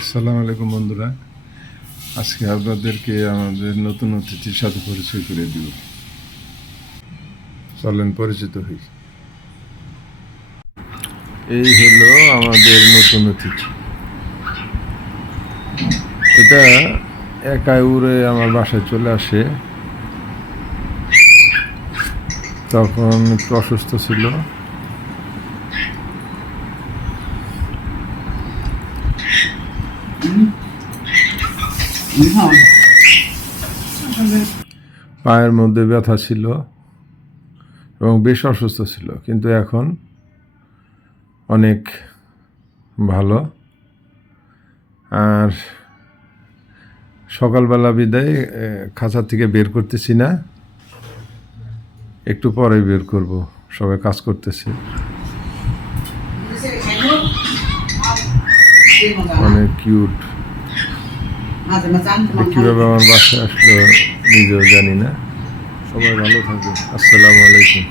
আসসালামু আলাইকুম বন্ধুরা, আজকে আপনাদেরকে আমাদের নতুন অতিথির সাথে পরিচয় করে দিব। চলেন পরিচিত হই। এই হলো আমাদের নতুন অতিথি। এটা একাই উড়ে আমার বাসায় চলে আসে। তখন একটু অসুস্থ ছিল। পায়ের মধ্যে ব্যথা ছিল এবং বেশ অসুস্থ ছিল, কিন্তু এখন অনেক ভালো। আর সকালবেলা বিদায় খাঁচা থেকে বের করতেছি না, একটু পরে বের করব। সবাই কাজ করতেছে। অনেক কিউট। কীভাবে আমার বাসায় আসলো নিজেও জানি না। সবাই ভালো থাকবে। আসসালামু আলাইকুম।